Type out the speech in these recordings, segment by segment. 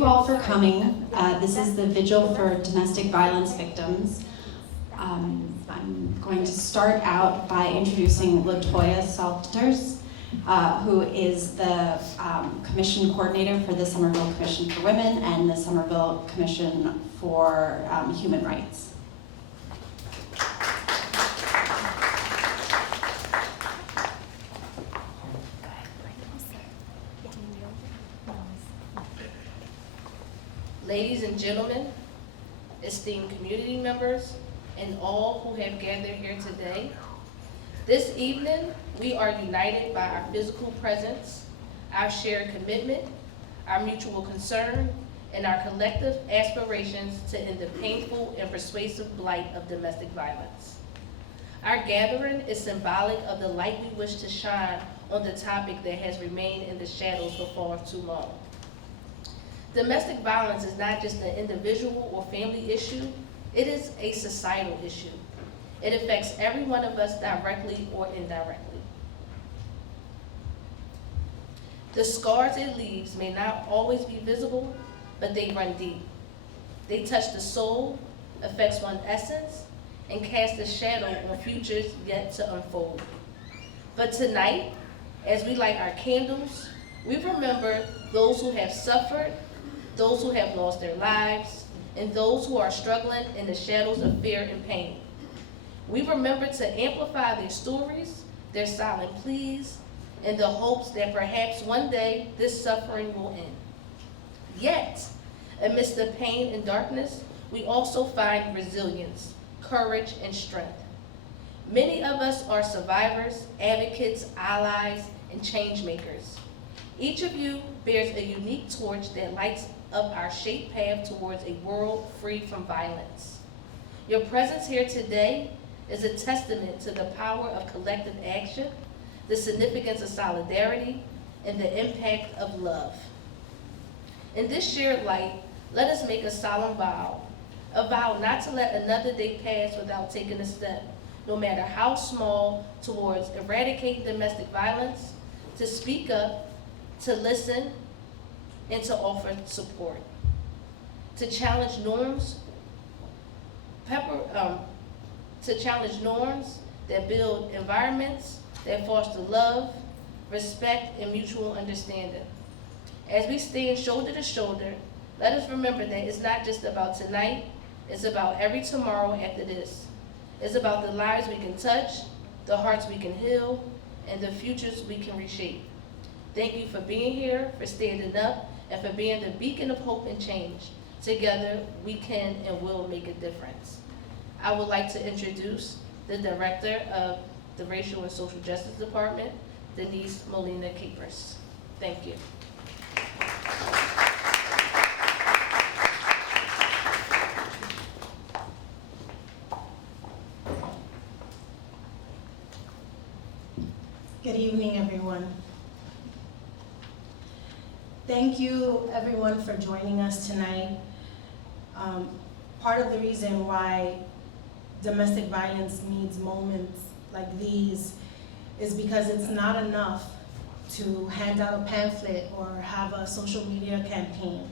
you all for coming. This is the Vigil for Domestic Violence Victims. I'm going to start out by introducing LaToya Salters, who is the Commission Coordinator for the Somerville Commission for Women and the Somerville Commission for Human Rights. Ladies and gentlemen, esteemed community members, and all who have gathered here today, this evening we are united by our physical presence, our shared commitment, our mutual concern, and our collective aspirations to end the painful and persuasive blight of domestic violence. Our gathering is symbolic of the light we wish to shine on the topic that has remained in the shadows for far too long. Domestic violence is not just an individual or family issue, it is a societal issue. It affects every one of us directly or indirectly. The scars it leaves may not always be visible, but they run deep. They touch the soul, affects one's essence, and cast a shadow on futures yet to unfold. But tonight, as we light our candles, we remember those who have suffered, those who have lost their lives, and those who are struggling in the shadows of fear and pain. We remember to amplify their stories, their silent pleas, and the hopes that perhaps one day this suffering will end. Yet, amidst the pain and darkness, we also find resilience, courage, and strength. Many of us are survivors, advocates, allies, and change makers. Each of you bears a unique torch that lights up our shaped path towards a world free from violence. Your presence here today is a testament to the power of collective action, the significance of solidarity, and the impact of love. In this shared light, let us make a solemn vow, a vow not to let another day pass without taking a step, no matter how small, towards eradicating domestic violence, to speak up, to listen, and to offer support. To challenge norms, that build environments that foster love, respect, and mutual understanding. As we stand shoulder to shoulder, let us remember that it's not just about tonight, it's about every tomorrow after this. It's about the lives we can touch, the hearts we can heal, and the futures we can reshape. Thank you for being here, for standing up, and for being the beacon of hope and change. Together, we can and will make a difference. I would like to introduce the Director of the Racial and Social Justice Department, Denise Molina-Capers. Thank you. Good evening, everyone. Thank you, everyone, for joining us tonight. Part of the reason why domestic violence needs moments like these is because it's not enough to hand out a pamphlet or have a social media campaign.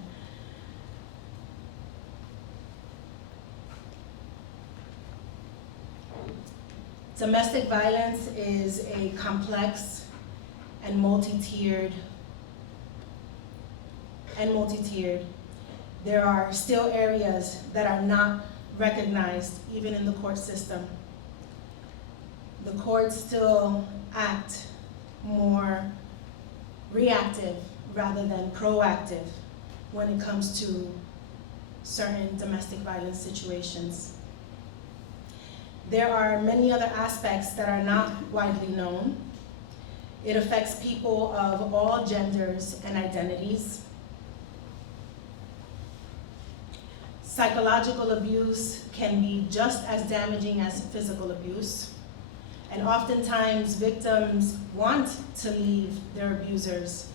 Domestic violence is a complex and multi-tiered. There are still areas that are not recognized, even in the court system. The courts still act more reactive rather than proactive when it comes to certain domestic violence situations. There are many other aspects that are not widely known. It affects people of all genders and identities. Psychological abuse can be just as damaging as physical abuse. And oftentimes victims want to leave their abusers,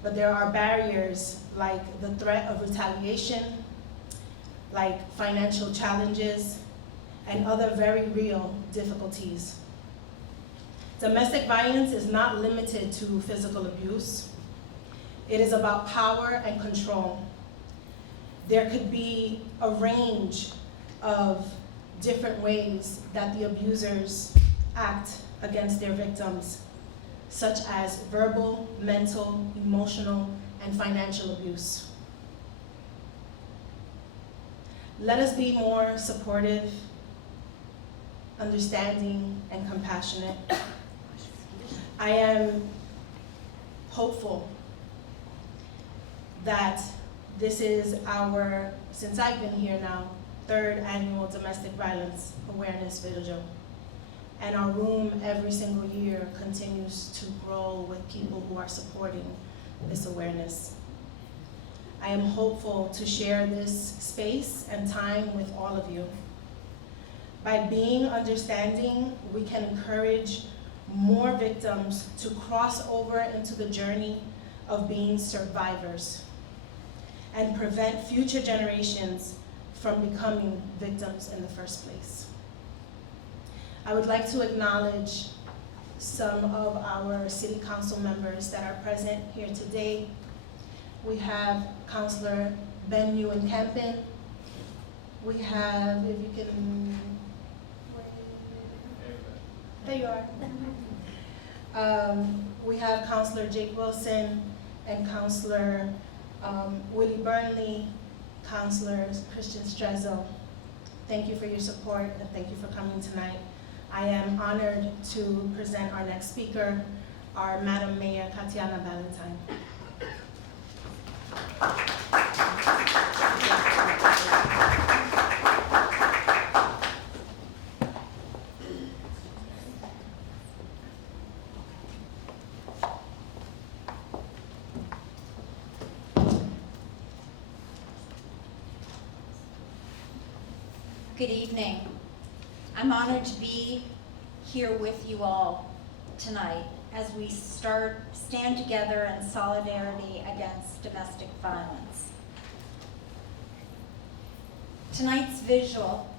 but there are barriers like the threat of retaliation, like financial challenges, and other very real difficulties. Domestic violence is not limited to physical abuse. It is about power and control. there could be a range of different ways that the abusers act against their victims, such as verbal, mental, emotional, and financial abuse. Let us be more supportive, understanding, and compassionate. I am hopeful that this is our, since I've been here now, 3rd annual Domestic Violence Awareness Vigil. And our room every single year continues to grow with people who are supporting this awareness. I am hopeful to share this space and time with all of you. By being understanding, we can encourage more victims to cross over into the journey of being survivors and prevent future generations from becoming victims in the first place. I would like to acknowledge some of our city council members that are present here today. We have Councilor Ben Ewan Kempen. We have, if you can, there you are. We have Councilor Jake Wilson and Councilor Willie Burnley, Councilor Christian Strezzo. Thank you for your support and thank you for coming tonight. I am honored to present our next speaker, our Madam Mayor Katjana Ballantyne. Good evening. I'm honored to be here with you all tonight as we stand together in solidarity against domestic violence. Tonight's vigil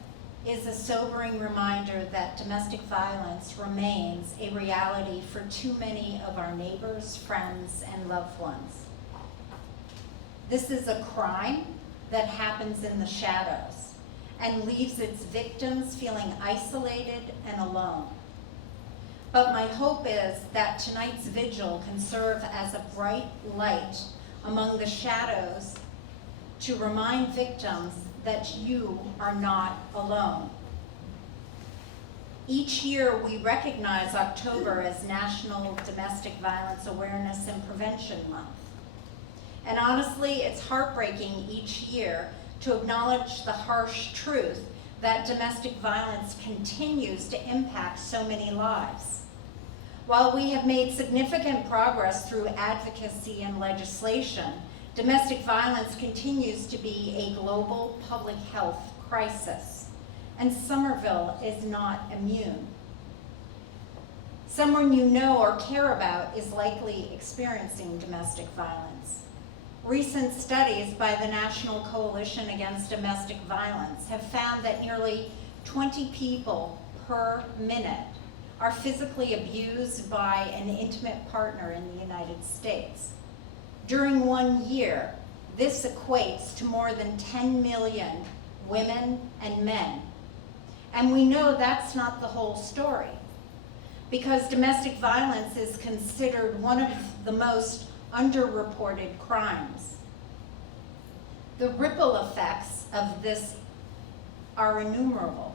is a sobering reminder that domestic violence remains a reality for too many of our neighbors, friends, and loved ones. This is a crime that happens in the shadows and leaves its victims feeling isolated and alone. But my hope is that tonight's vigil can serve as a bright light among the shadows to remind victims that you are not alone. Each year we recognize October as National Domestic Violence Awareness and Prevention Month. And honestly, it's heartbreaking each year to acknowledge the harsh truth that domestic violence continues to impact so many lives. While we have made significant progress through advocacy and legislation, domestic violence continues to be a global public health crisis, and Somerville is not immune. Someone you know or care about is likely experiencing domestic violence. Recent studies by the National Coalition Against Domestic Violence have found that nearly 20 people per minute are physically abused by an intimate partner in the United States. During 1 year, this equates to more than 10 million women and men. And we know that's not the whole story, because domestic violence is considered one of the most underreported crimes. The ripple effects of this are innumerable.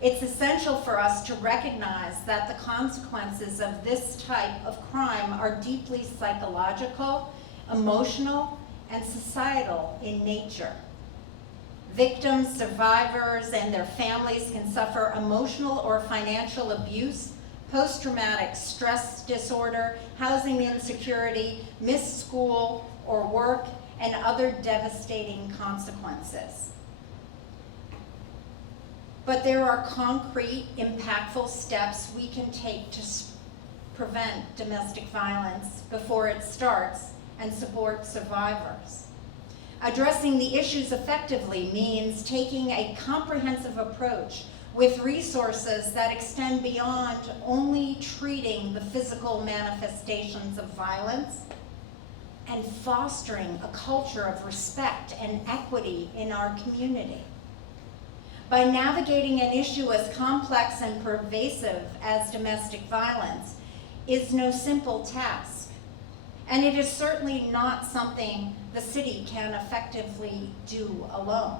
It's essential for us to recognize that the consequences of this type of crime are deeply psychological, emotional, and societal in nature. Victims, survivors, and their families can suffer emotional or financial abuse, post-traumatic stress disorder, housing insecurity, missed school or work, and other devastating consequences. But there are concrete, impactful steps we can take to prevent domestic violence before it starts and support survivors. Addressing the issues effectively means taking a comprehensive approach with resources that extend beyond only treating the physical manifestations of violence, and fostering a culture of respect and equity in our community. By navigating an issue as complex and pervasive as domestic violence is no simple task, and it is certainly not something the city can effectively do alone.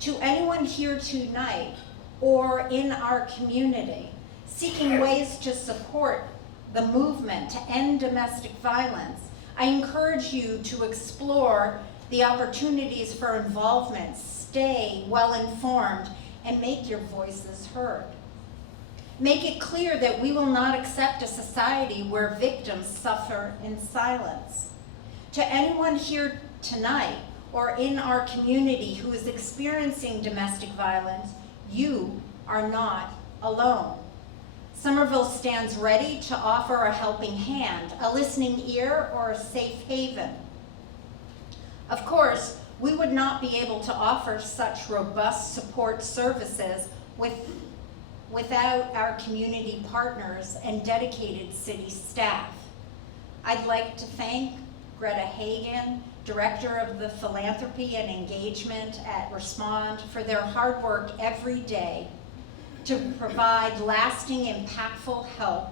To anyone here tonight or in our community seeking ways to support the movement to end domestic violence, I encourage you to explore the opportunities for involvement, stay well-informed, and make your voices heard. Make it clear that we will not accept a society where victims suffer in silence. To anyone here tonight or in our community who is experiencing domestic violence, you are not alone. Somerville stands ready to offer a helping hand, a listening ear, or a safe haven. Of course, we would not be able to offer such robust support services without our community partners and dedicated city staff. I'd like to thank Greta Hagan, Director of the Philanthropy and Engagement at Respond, for their hard work every day to provide lasting, impactful help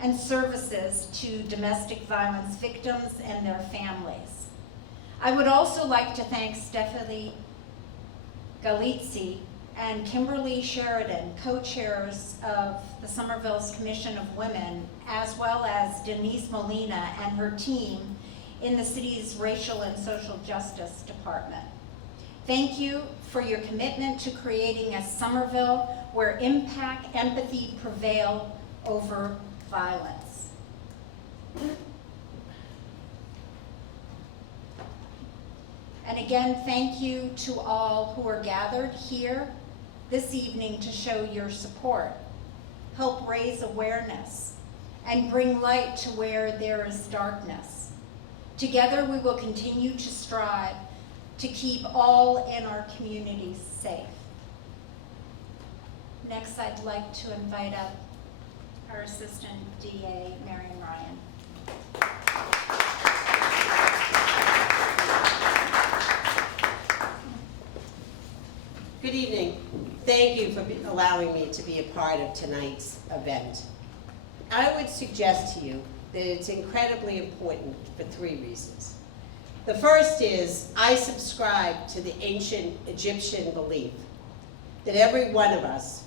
and services to domestic violence victims and their families. I would also like to thank Stephanie Galizzi and Kimberly Sheridan, co-chairs of the Somerville's Commission of Women, as well as Denise Molina and her team in the city's Racial and Social Justice Department. Thank you for your commitment to creating a Somerville where impact, empathy prevail over violence. And again, thank you to all who are gathered here this evening to show your support, help raise awareness, and bring light to where there is darkness. Together we will continue to strive to keep all in our communities safe. Next, I'd like to invite up our Assistant DA, Marion Ryan. Good evening. Thank you for allowing me to be a part of tonight's event. I would suggest to you that it's incredibly important for 3 reasons. The first is I subscribe to the ancient Egyptian belief that every one of us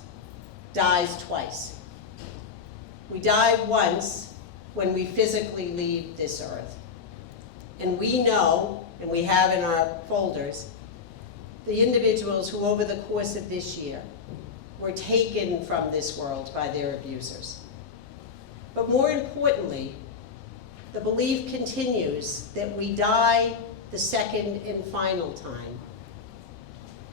dies twice. We die once when we physically leave this earth. And we know, and we have in our folders, the individuals who over the course of this year were taken from this world by their abusers. But more importantly, the belief continues that we die the second and final time.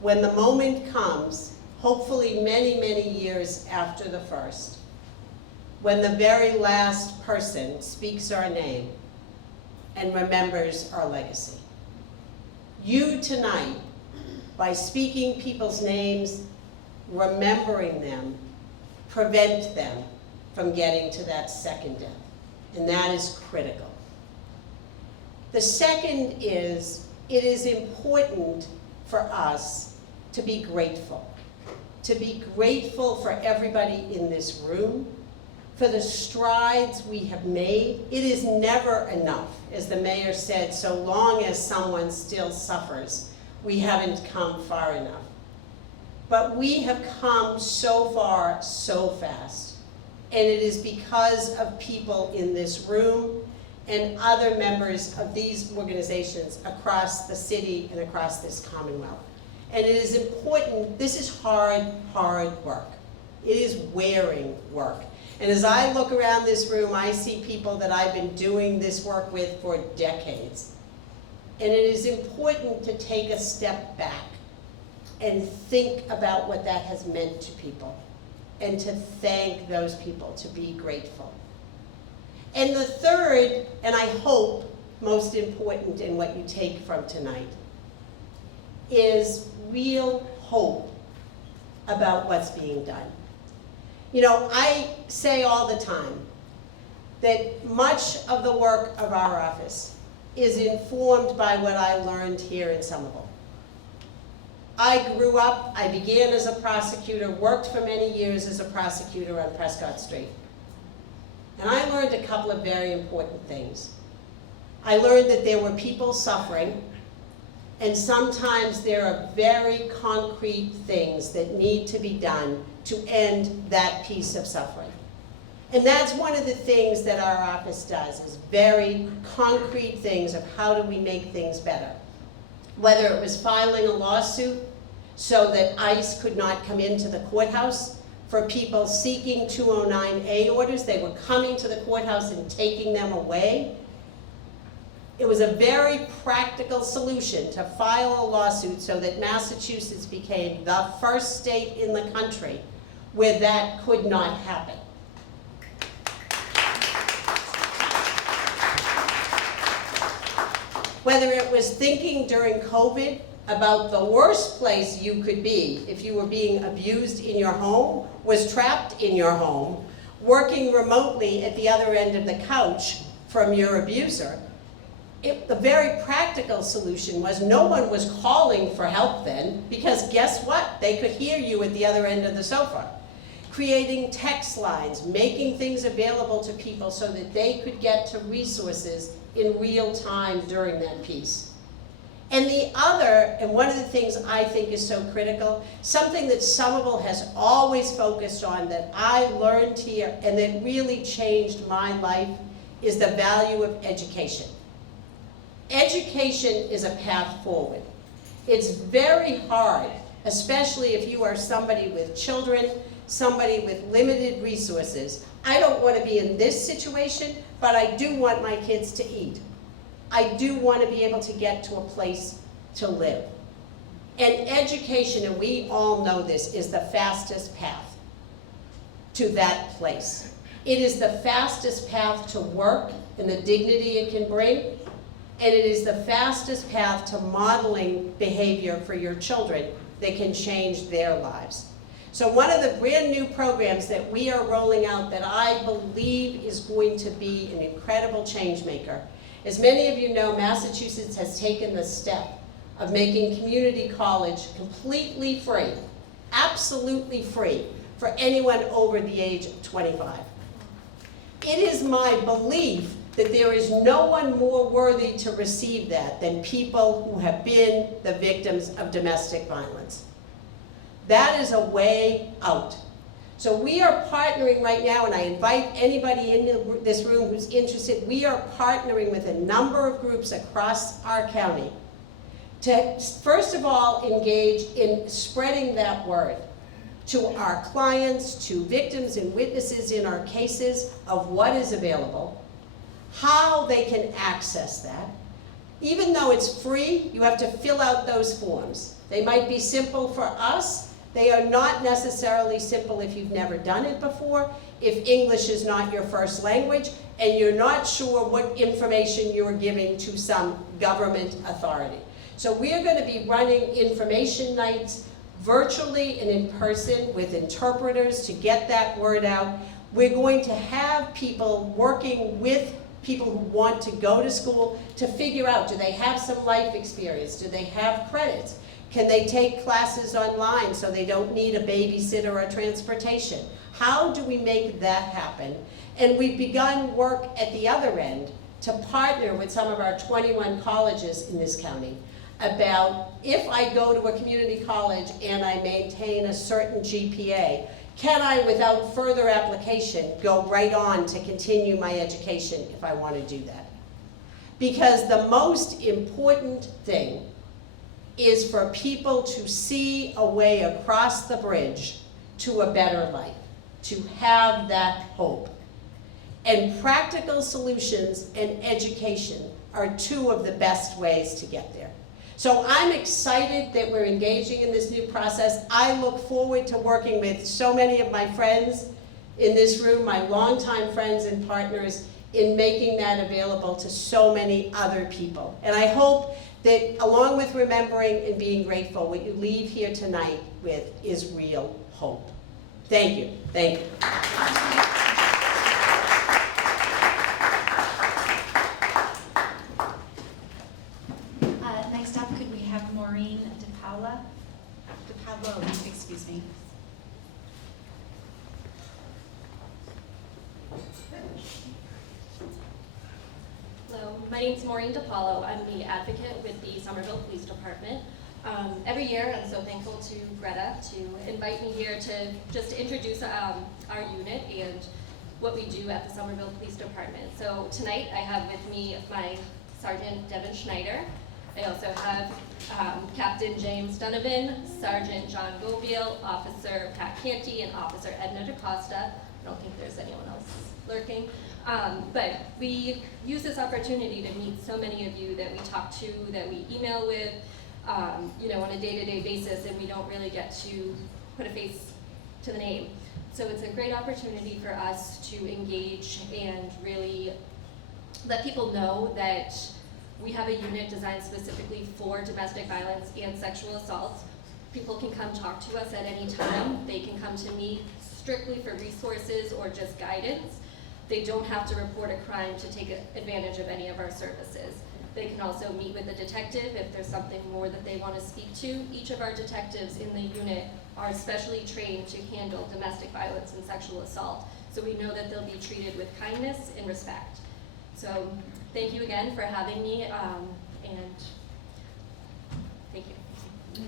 When the moment comes, hopefully many, many years after the first, when the very last person speaks our name and remembers our legacy. You tonight, by speaking people's names, remembering them, prevent them from getting to that second death. And that is critical. The second is, it is important for us to be grateful. To be grateful for everybody in this room, for the strides we have made. It is never enough, as the mayor said, so long as someone still suffers, we haven't come far enough. But we have come so far, so fast. And it is because of people in this room and other members of these organizations across the city and across this Commonwealth. And it is important, this is hard, hard work. It is wearing work. And as I look around this room, I see people that I've been doing this work with for decades. And it is important to take a step back and think about what that has meant to people, and to thank those people, to be grateful. And the third, and I hope most important in what you take from tonight, is real hope about what's being done. You know, I say all the time that much of the work of our office is informed by what I learned here in Somerville. I grew up, I began as a prosecutor, worked for many years as a prosecutor on Prescott Street. And I learned a couple of very important things. I learned that there were people suffering, and sometimes there are very concrete things that need to be done to end that piece of suffering. And that's one of the things that our office does, is very concrete things of how do we make things better. Whether it was filing a lawsuit so that ICE could not come into the courthouse for people seeking 209A orders, they were coming to the courthouse and taking them away. It was a very practical solution to file a lawsuit so that Massachusetts became the first state in the country where that could not happen. Whether it was thinking during COVID about the worst place you could be if you were being abused in your home, was trapped in your home, working remotely at the other end of the couch from your abuser, the very practical solution was no one was calling for help then, because guess what? They could hear you at the other end of the sofa. Creating text lines, making things available to people so that they could get to resources in real time during that piece. And the other, and one of the things I think is so critical, something that Somerville has always focused on that I learned here and that really changed my life, is the value of education. Education is a path forward. It's very hard, especially if you are somebody with children, somebody with limited resources. I don't want to be in this situation, but I do want my kids to eat. I do want to be able to get to a place to live. And education, and we all know this, is the fastest path to that place. It is the fastest path to work and the dignity it can bring, and it is the fastest path to modeling behavior for your children that can change their lives. So one of the brand new programs that we are rolling out that I believe is going to be an incredible change maker. As many of you know, Massachusetts has taken the step of making community college completely free, absolutely free, for anyone over the age of 25. It is my belief that there is no one more worthy to receive that than people who have been the victims of domestic violence. That is a way out. So we are partnering right now, and I invite anybody in this room who's interested, we are partnering with a number of groups across our county to, first of all, engage in spreading that word to our clients, to victims and witnesses in our cases of what is available, how they can access that. Even though it's free, you have to fill out those forms. They might be simple for us. They are not necessarily simple if you've never done it before, if English is not your first language, and you're not sure what information you're giving to some government authority. So we are going to be running information nights virtually and in person with interpreters to get that word out. We're going to have people working with people who want to go to school to figure out, do they have some life experience? Do they have credits? Can they take classes online so they don't need a babysitter or transportation? How do we make that happen? And we've begun work at the other end to partner with some of our 21 colleges in this county about, if I go to a community college and I maintain a certain GPA, can I, without further application, go right on to continue my education if I want to do that? Because the most important thing is for people to see a way across the bridge to a better life, to have that hope. And practical solutions and education are two of the best ways to get there. So I'm excited that we're engaging in this new process. I look forward to working with so many of my friends in this room, my longtime friends and partners, in making that available to so many other people. And I hope that along with remembering and being grateful, what you leave here tonight with is real hope. Thank you. Thank you. Tracy. Hello, my name's Maureen DePaulo. I'm the advocate with the Somerville Police Department. Every year, I'm so thankful to Greta to invite me here to just introduce our unit and what we do at the Somerville Police Department. So tonight, I have with me my Sergeant Devin Schneider. I also have Captain James Donovan, Sergeant John Goviel, Officer Pat Canty, and Officer Edna DaCosta. I don't think there's anyone else lurking. But we use this opportunity to meet so many of you that we talk to, that we email with, on a day-to-day basis, and we don't really get to put a face to the name. So it's a great opportunity for us to engage and really let people know that we have a unit designed specifically for domestic violence and sexual assault. People can come talk to us at any time. They can come to me strictly for resources or just guidance. They don't have to report a crime to take advantage of any of our services. They can also meet with a detective if there's something more that they want to speak to. Each of our detectives in the unit are specially trained to handle domestic violence and sexual assault. So we know that they'll be treated with kindness and respect. So thank you again for having me, and thank you.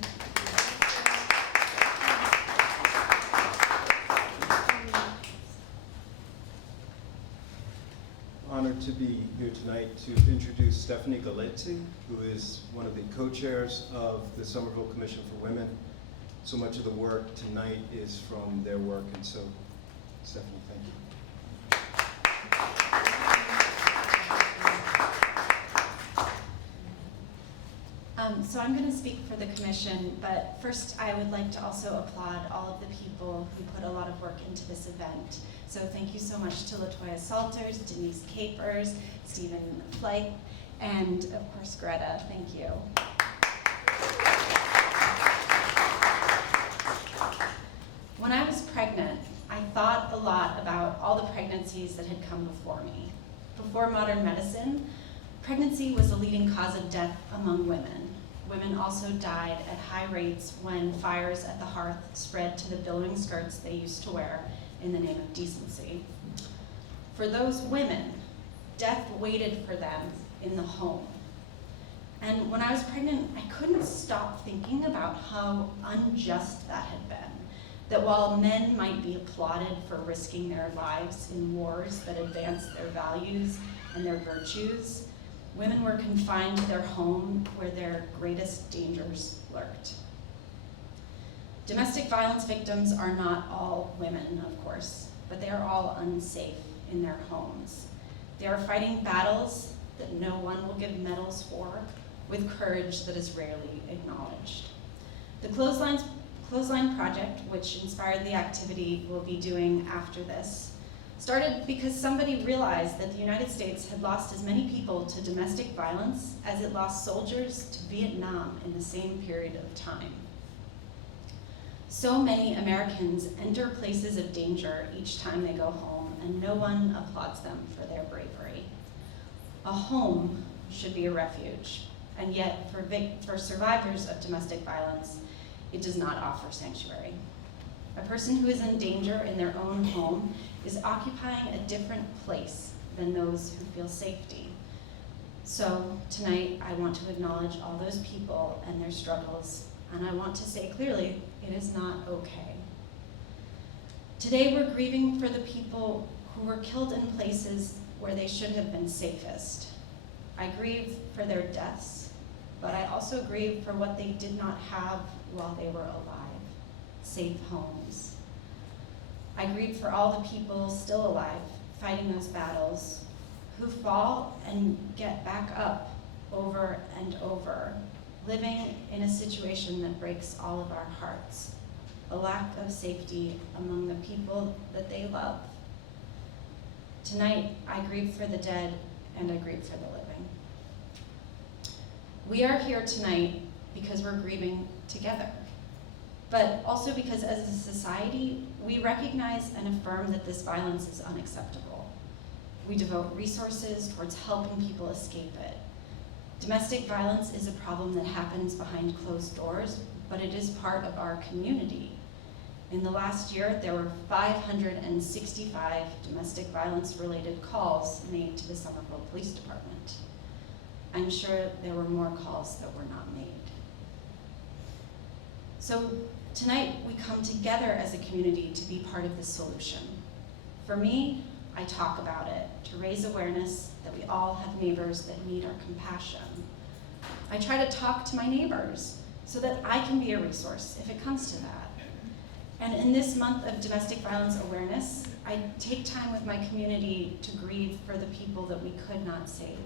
Honored to be here tonight to introduce Stephanie Galetti, who is one of the co-chairs of the Somerville Commission for Women. So much of the work tonight is from their work, and so, Stephanie, thank you. So I'm going to speak for the commission, but first I would like to also applaud all of the people who put a lot of work into this event. So thank you so much to Latoya Salters, Denise Capers, Stephen Fleich, and of course Greta. Thank you. When I was pregnant, I thought a lot about all the pregnancies that had come before me. Before modern medicine, pregnancy was a leading cause of death among women. Women also died at high rates when fires at the hearth spread to the billowing skirts they used to wear in the name of decency. For those women, death waited for them in the home. And when I was pregnant, I couldn't stop thinking about how unjust that had been. That while men might be applauded for risking their lives in wars that advanced their values and their virtues, women were confined to their home where their greatest dangers lurked. Domestic violence victims are not all women, of course, but they are all unsafe in their homes. They are fighting battles that no one will give medals for, with courage that is rarely acknowledged. The Clothesline Project, which inspired the activity we'll be doing after this, started because somebody realized that the United States had lost as many people to domestic violence as it lost soldiers to Vietnam in the same period of time. So many Americans enter places of danger each time they go home, and no one applauds them for their bravery. A home should be a refuge, and yet for survivors of domestic violence, it does not offer sanctuary. A person who is in danger in their own home is occupying a different place than those who feel safety. So tonight, I want to acknowledge all those people and their struggles, and I want to say clearly, it is not okay. Today, we're grieving for the people who were killed in places where they should have been safest. I grieve for their deaths, but I also grieve for what they did not have while they were alive, safe homes. I grieve for all the people still alive, fighting those battles, who fall and get back up over and over, living in a situation that breaks all of our hearts, a lack of safety among the people that they love. Tonight, I grieve for the dead and I grieve for the living. We are here tonight because we're grieving together, but also because as a society, we recognize and affirm that this violence is unacceptable. We devote resources towards helping people escape it. Domestic violence is a problem that happens behind closed doors, but it is part of our community. In the last year, there were 565 domestic violence-related calls made to the Somerville Police Department. I'm sure there were more calls that were not made. So tonight, we come together as a community to be part of the solution. For me, I talk about it to raise awareness that we all have neighbors that need our compassion. I try to talk to my neighbors so that I can be a resource if it comes to that. And in this month of domestic violence awareness, I take time with my community to grieve for the people that we could not save.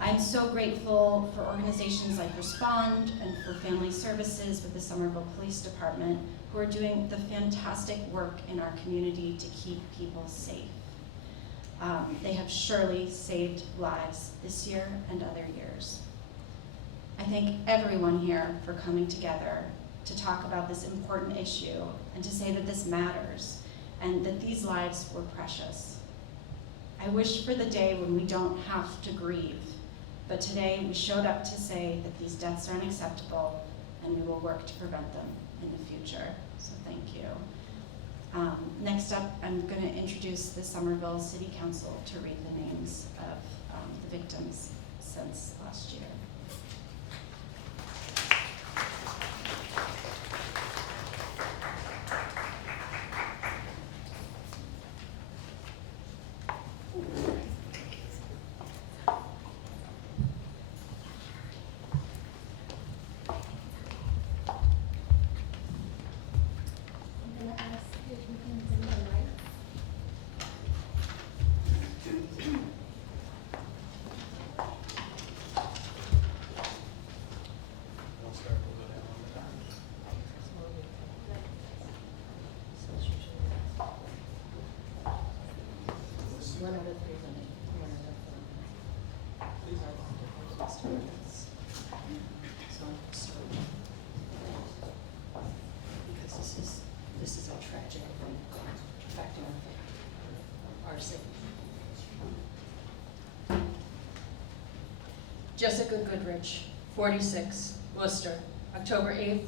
I'm so grateful for organizations like Respond and for Family Services with the Somerville Police Department who are doing the fantastic work in our community to keep people safe. They have surely saved lives this year and other years. I thank everyone here for coming together to talk about this important issue and to say that this matters and that these lives were precious. I wish for the day when we don't have to grieve, but today we showed up to say that these deaths are unacceptable and we will work to prevent them in the future. So thank you. Next up, I'm going to introduce the Somerville City Council to read the names of the victims since last year. Because this is a tragic event affecting our city. Jessica Goodrich, 46, Worcester, October 8th,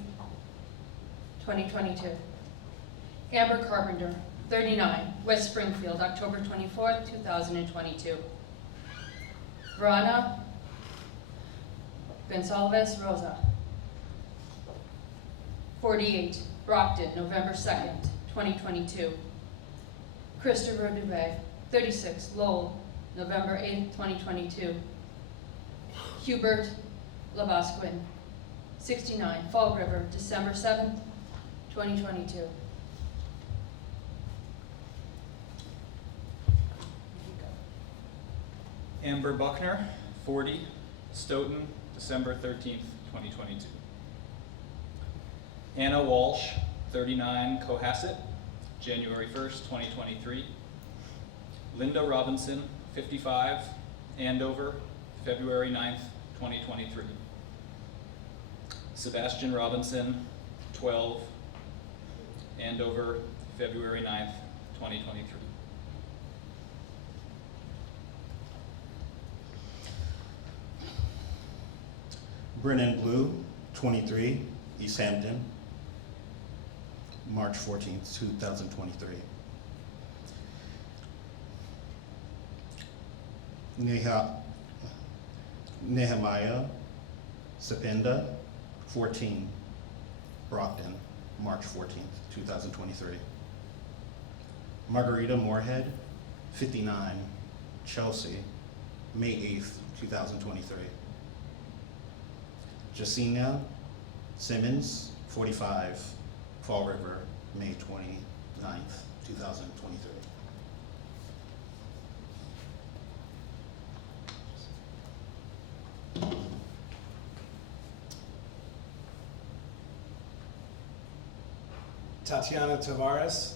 2022. Amber Carpenter, 39, West Springfield, October 24th, 2022. Verona Gonsalves Rosa, 48, Brockton, November 2nd, 2022. Christopher Dubé, 36, Lowell, November 8th, 2022. Hubert Labasquin, 69, Fall River, December 7th, 2022. Amber Buckner, 40, Stoughton, December 13th, 2022. Anna Walsh, 39, Cohasset, January 1st, 2023. Linda Robinson, 55, Andover, February 9th, 2023. Sebastian Robinson, 12, Andover, February 9th, 2023. Brennan Blue, 23, East Hampton, March 14th, 2023. Nehemiah Sapenda, 14, Brockton, March 14th, 2023. Margarita Moorhead, 59, Chelsea, May 8th, 2023. Jacina Simmons, 45, Fall River, May 29th, 2023. Katjana Tavares,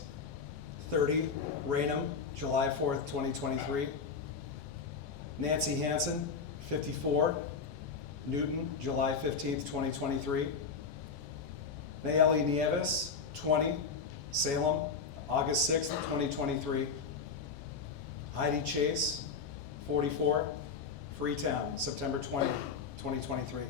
30, Raynham, July 4th, 2023. Nancy Hansen, 54, Newton, July 15th, 2023. Nayeli Nieves, 20, Salem, August 6th, 2023. Heidi Chase, 44, Freetown, September 20th, 2023.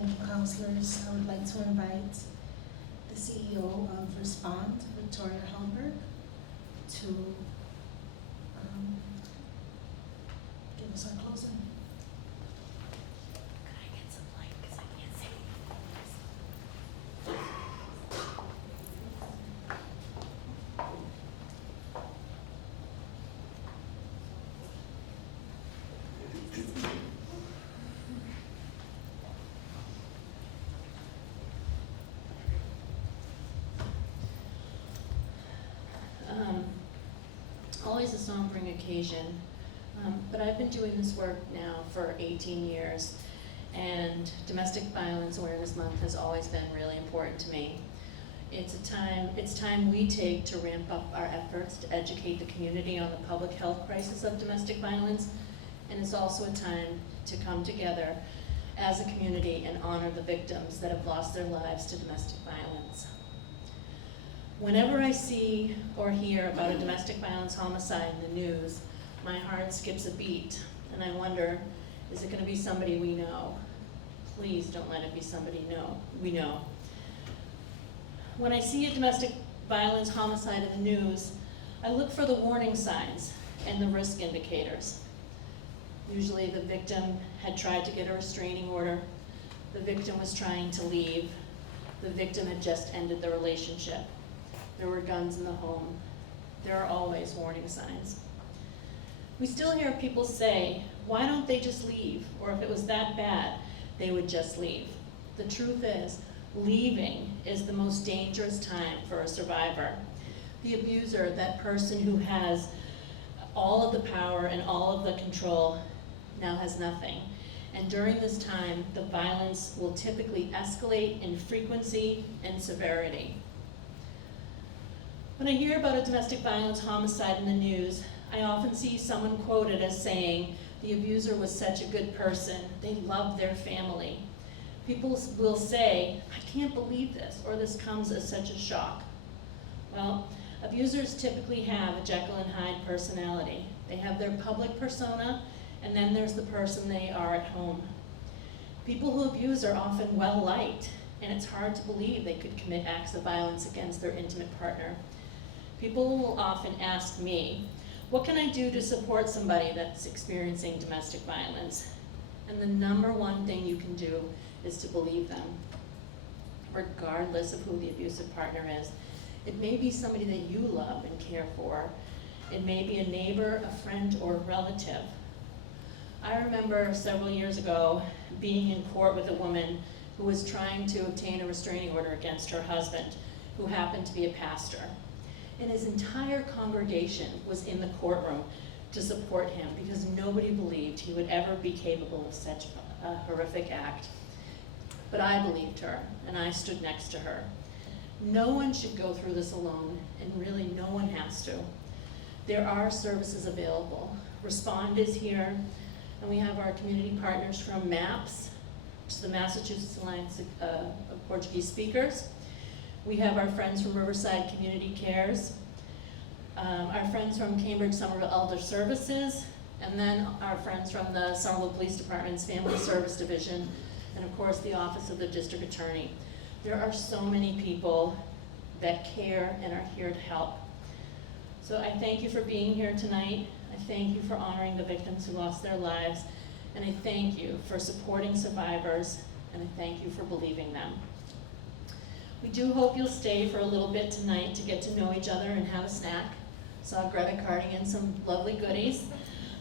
Thank you, counselors. I would like to invite the CEO of Respond, Victoria Hellberg, to give us our closing. Always a sombering occasion, but I've been doing this work now for 18 years, and Domestic Violence Awareness Month has always been really important to me. It's time we take to ramp up our efforts to educate the community on the public health crisis of domestic violence, and it's also a time to come together as a community and honor the victims that have lost their lives to domestic violence. Whenever I see or hear about a domestic violence homicide in the news, my heart skips a beat, and I wonder, is it gonna be somebody we know? Please don't let it be somebody we know. When I see a domestic violence homicide in the news, I look for the warning signs and the risk indicators. Usually the victim had tried to get a restraining order, the victim was trying to leave, the victim had just ended the relationship. There were guns in the home. There are always warning signs. We still hear people say, why don't they just leave? Or if it was that bad, they would just leave. The truth is, leaving is the most dangerous time for a survivor. The abuser, that person who has all of the power and all of the control, now has nothing. And during this time, the violence will typically escalate in frequency and severity. When I hear about a domestic violence homicide in the news, I often see someone quoted as saying, the abuser was such a good person, they loved their family. People will say, I can't believe this, or this comes as such a shock. Well, abusers typically have a Jekyll and Hyde personality. They have their public persona, and then there's the person they are at home. People who abuse are often well-liked, and it's hard to believe they could commit acts of violence against their intimate partner. People will often ask me, what can I do to support somebody that's experiencing domestic violence? And the number one thing you can do is to believe them, regardless of who the abusive partner is. It may be somebody that you love and care for. It may be a neighbor, a friend, or a relative. I remember several years ago being in court with a woman who was trying to obtain a restraining order against her husband, who happened to be a pastor. And his entire congregation was in the courtroom to support him because nobody believed he would ever be capable of such a horrific act. But I believed her, and I stood next to her. No one should go through this alone, and really no one has to. There are services available. Respond is here, and we have our community partners from MAPS, which is the Massachusetts Alliance of Portuguese Speakers. We have our friends from Riverside Community Cares, our friends from Cambridge Somerville Elder Services, and then our friends from the Somerville Police Department's Family Service Division, and of course the Office of the District Attorney. There are so many people that care and are here to help. So I thank you for being here tonight. I thank you for honoring the victims who lost their lives, and I thank you for supporting survivors, and I thank you for believing them. We do hope you'll stay for a little bit tonight to get to know each other and have a snack. Saw Greta carting in some lovely goodies.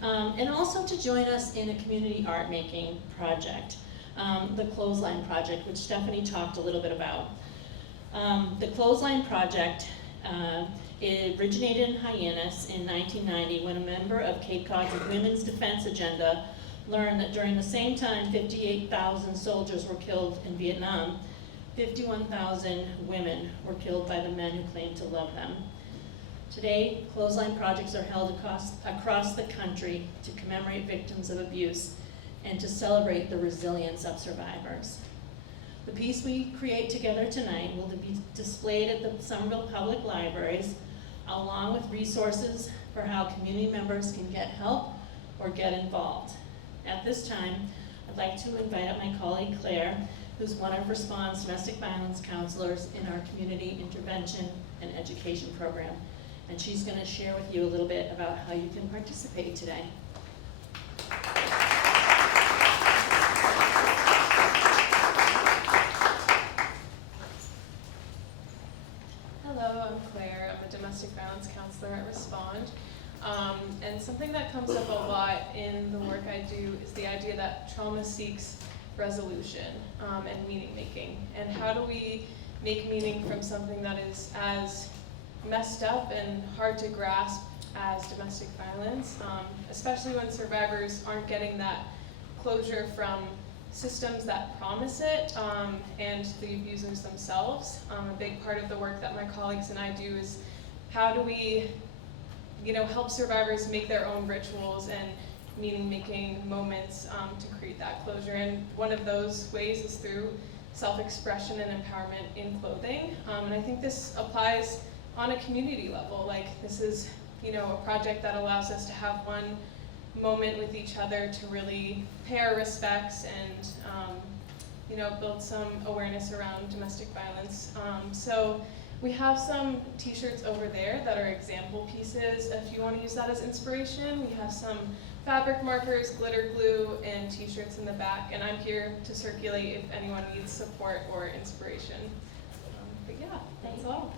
And also to join us in a community art making project, the Clothesline Project, which Stephanie talked a little bit about. The Clothesline Project it originated in Hyannis in 1990 when a member of Cape Cod's Women's Defense Agenda learned that during the same time 58,000 soldiers were killed in Vietnam, 51,000 women were killed by the men who claimed to love them. Today, clothesline projects are held across the country to commemorate victims of abuse and to celebrate the resilience of survivors. The piece we create together tonight will be displayed at the Somerville Public Libraries, along with resources for how community members can get help or get involved. At this time, I'd like to invite up my colleague Claire who's one of Respond's domestic violence counselors in our community intervention and education program. And she's going to share with you a little bit about how you can participate today. Hello, I'm Claire. I'm a domestic violence counselor at Respond. And something that comes up a lot in the work I do is the idea that trauma seeks resolution and meaning making. And how do we make meaning from something that is as messed up and hard to grasp as domestic violence, especially when survivors aren't getting that closure from systems that promise it and the abusers themselves. A big part of the work that my colleagues and I do is how do we help survivors make their own rituals and meaning-making moments to create that closure. And one of those ways is through self-expression and empowerment in clothing. And I think this applies on a community level. Like, this is a project that allows us to have one moment with each other to really pay our respects and build some awareness around domestic violence. So we have some t-shirts over there that are example pieces if you want to use that as inspiration. We have some fabric markers, glitter glue, and t-shirts in the back, and I'm here to circulate if anyone needs support or inspiration. But yeah, that's all.